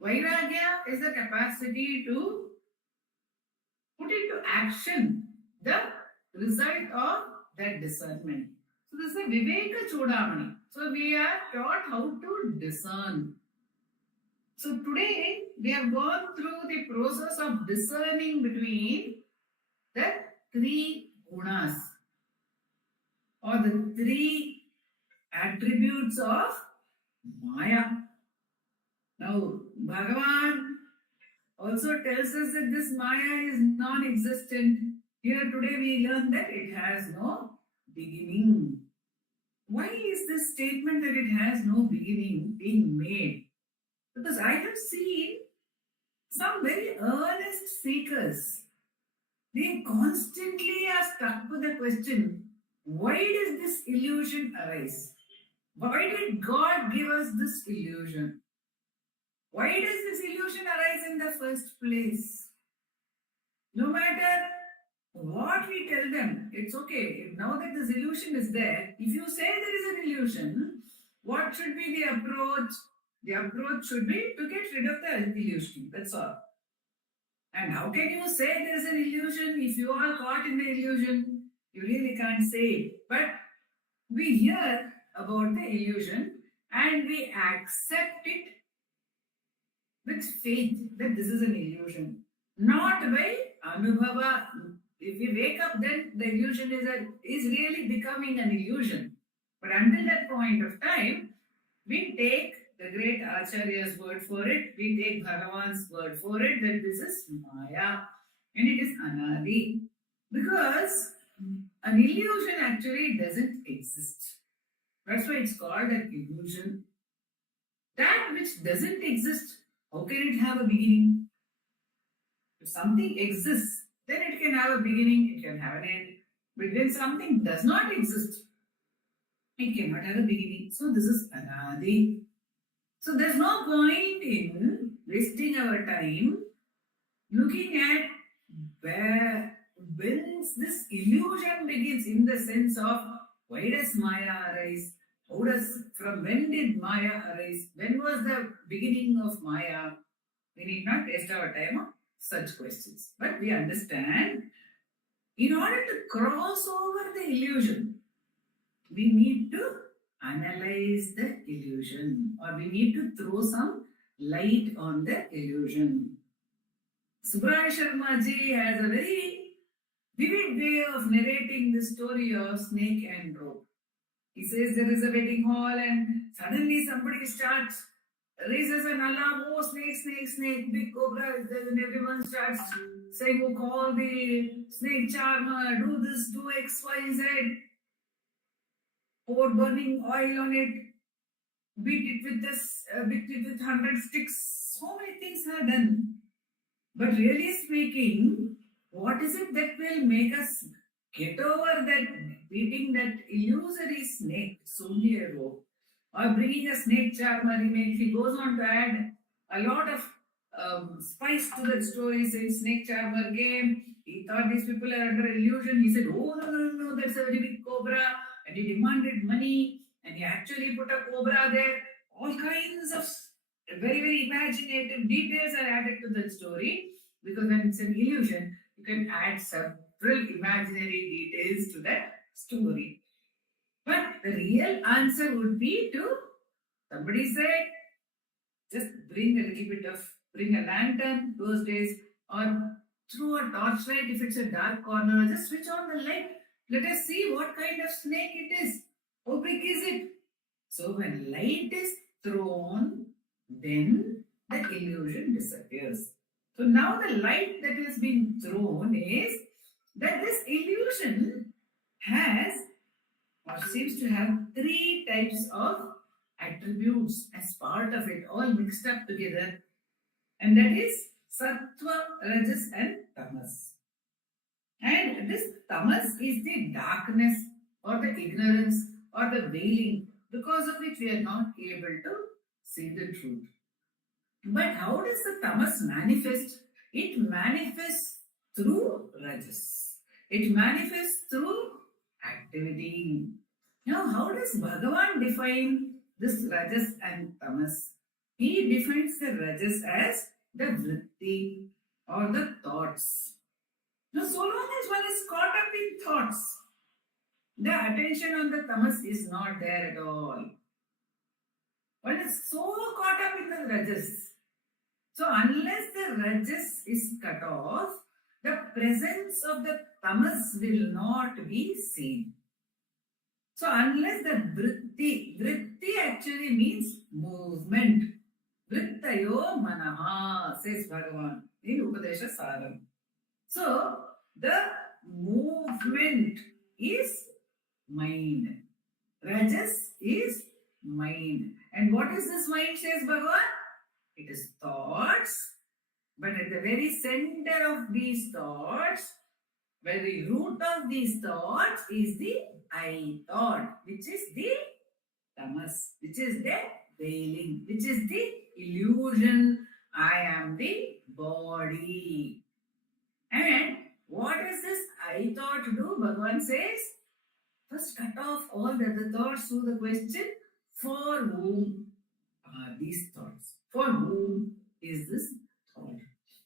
Vairagya is the capacity to put into action the result of that discernment. So this is a Vivrkachoodamani. So we are taught how to discern. So today we have gone through the process of discerning between the three gunas or the three attributes of Maya. Now Bhagavan also tells us that this Maya is non-existent. Here today we learn that it has no beginning. Why is this statement that it has no beginning being made? Because I have seen some very earnest seekers. They constantly are stuck with the question, why does this illusion arise? Why did God give us this illusion? Why does this illusion arise in the first place? No matter what we tell them, it's okay. Now that this illusion is there, if you say there is an illusion, what should be the approach? The approach should be to get rid of the illusion. That's all. And how can you say there is an illusion if you are caught in the illusion? You really can't say it. But we hear about the illusion and we accept it with faith that this is an illusion, not by anubhava. If we wake up, then the illusion is really becoming an illusion. But until that point of time, we take the great Acharya's word for it, we take Bhagavan's word for it, that this is Maya and it is Anadi. Because an illusion actually doesn't exist. That's why it's called an illusion. That which doesn't exist, how can it have a beginning? If something exists, then it can have a beginning, it can have an end. But when something does not exist, it cannot have a beginning. So this is Anadi. So there's no point in wasting our time looking at when this illusion begins, in the sense of why does Maya arise? From when did Maya arise? When was the beginning of Maya? We need not waste our time on such questions. But we understand, in order to cross over the illusion, we need to analyze the illusion, or we need to throw some light on the illusion. Subraya Sharma ji has a very vivid way of narrating the story of snake and rope. He says there is a wedding hall and suddenly somebody raises an alarm, oh snake, snake, snake, big cobra is there, and everyone starts saying, oh call the snake charmer, do this, do X, Y, Z, pour burning oil on it, beat it with 100 sticks. So many things are done. But really speaking, what is it that will make us get over that beating that illusory snake? It's only a rope. Or bringing a snake charmer, he goes on to add a lot of spice to that story, saying snake charmer game. He thought these people are under illusion. He said, oh, no, that's a very big cobra. And he demanded money. And he actually put a cobra there. All kinds of very, very imaginative details are added to that story. Because when it's an illusion, you can add several imaginary details to that story. But the real answer would be to, somebody said, just bring a lantern those days, or through a torchlight if it's a dark corner, just switch on the light. Let us see what kind of snake it is. How big is it? So when light is thrown, then the illusion disappears. So now the light that has been thrown is that this illusion has or seems to have three types of attributes as part of it, all mixed up together, and that is sattva, rajas, and tamas. And this tamas is the darkness or the ignorance or the veiling because of which we are not able to see the truth. But how does the tamas manifest? It manifests through rajas. It manifests through activity. Now, how does Bhagavan define this rajas and tamas? He defines the rajas as the vritti or the thoughts. Now, so long as one is caught up in thoughts, the attention on the tamas is not there at all. One is so caught up in the rajas. So, unless the rajas is cut off, the presence of the tamas will not be seen. So, unless the vritti actually means movement. Vrittayo manaha, says Bhagavan in Upadesha Saram. So, the movement is mind. Rajas is mind. And what is this mind, says Bhagavan? It is thoughts. But at the very center of these thoughts, very root of these thoughts is the I thought, which is the tamas, which is the veiling, which is the illusion. I am the body. And what does this I thought do? Bhagavan says, first cut off all the other thoughts through the question, for whom are these thoughts? For whom is this thought?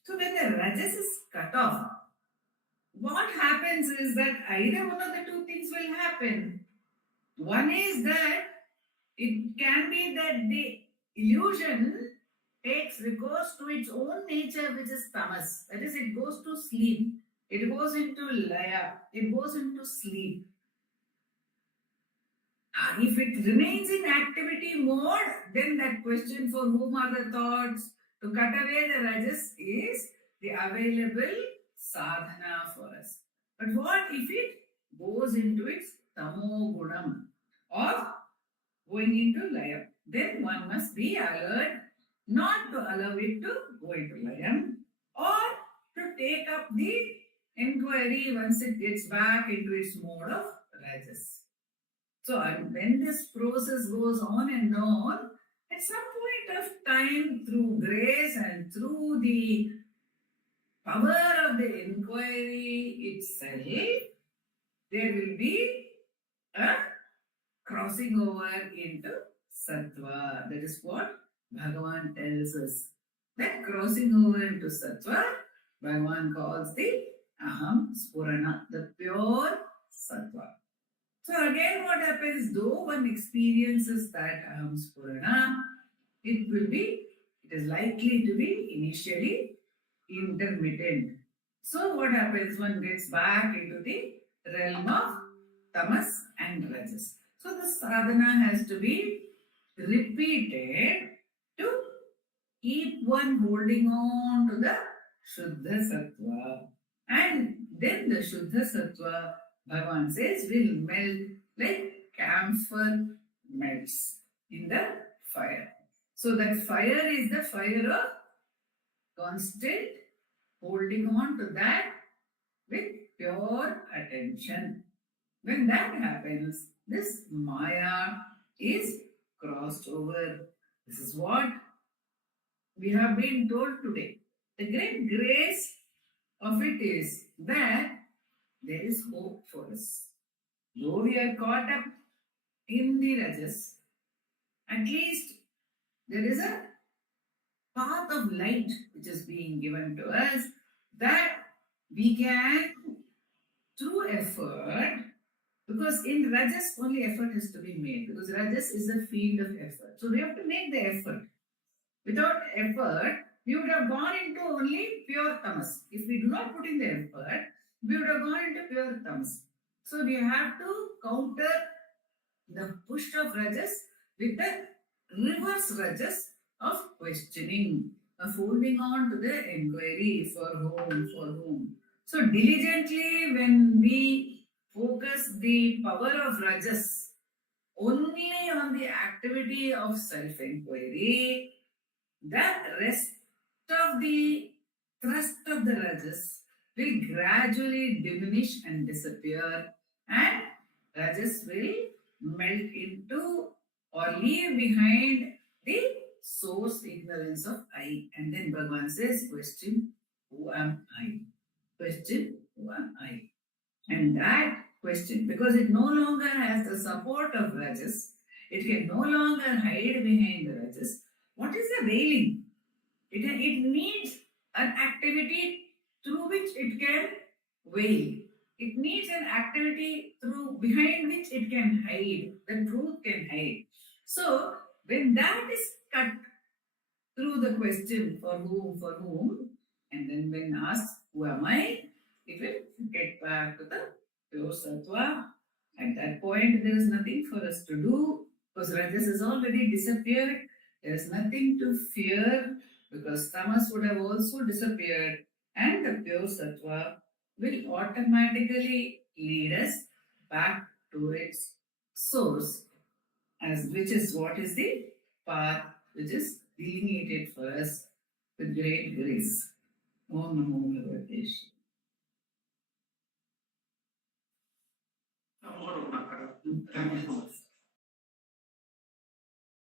So when the rajas is cut off, what happens is that either one of the two things will happen. One is that it can be that the illusion takes recourse to its own nature, which is tamas. That is, it goes to sleep. It goes into laya. It goes into sleep. If it remains in activity mode, then that question, for whom are the thoughts, to cut away the rajas is the available sadhana for us. But what if it goes into its tamo gunam or going into laya? Then one must be alert not to allow it to go into layam or to take up the inquiry once it gets back into its mode of rajas. So when this process goes on and on, at some point of time, through grace and through the power of the inquiry itself, there will be a crossing over into sattva. That is what Bhagavan tells us. That crossing over into sattva, Bhagavan calls the aham spurana, the pure sattva. So again, what happens, though one experiences that aham spurana, it is likely to be initially intermittent. So what happens, one gets back into the realm of tamas and rajas. So the sadhana has to be repeated to keep one holding on to the Shuddha Sattva. And then the Shuddha Sattva, Bhagavan says, will melt like camphor melts in the fire. So that fire is the fire of constant holding on to that with pure attention. When that happens, this Maya is crossed over. This is what we have been told today. The great grace of it is that there is hope for us. Though we are caught up in the rajas, at least there is a path of light which is being given to us that we can, through effort, because in rajas only effort has to be made, because rajas is a field of effort. So we have to make the effort. Without effort, we would have gone into only pure tamas. If we do not put in the effort, we would have gone into pure tamas. So we have to counter the push of rajas with the reverse rajas of questioning, of holding on to the inquiry, for whom, for whom. So diligently, when we focus the power of rajas only on the activity of self-inquiry, the rest of the thrust of the rajas will gradually diminish and disappear, and rajas will melt into or leave behind the source ignorance of I. And then Bhagavan says, question, who am I? Question, who am I? And that question, because it no longer has the support of rajas, it can no longer hide behind the rajas. What is the veiling? It needs an activity through which it can veil. It needs an activity through behind which it can hide. The truth can hide. So when that is cut through the question for whom, and then when asked, who am I? It will get back to the pure sattva. At that point, there is nothing for us to do because rajas is already disappeared. There is nothing to fear because tamas would have also disappeared, and the pure sattva will automatically lead us back to its source, as which is what is the path which is delineated for us with great grace. Om Namo Bhagavate Namo Namo.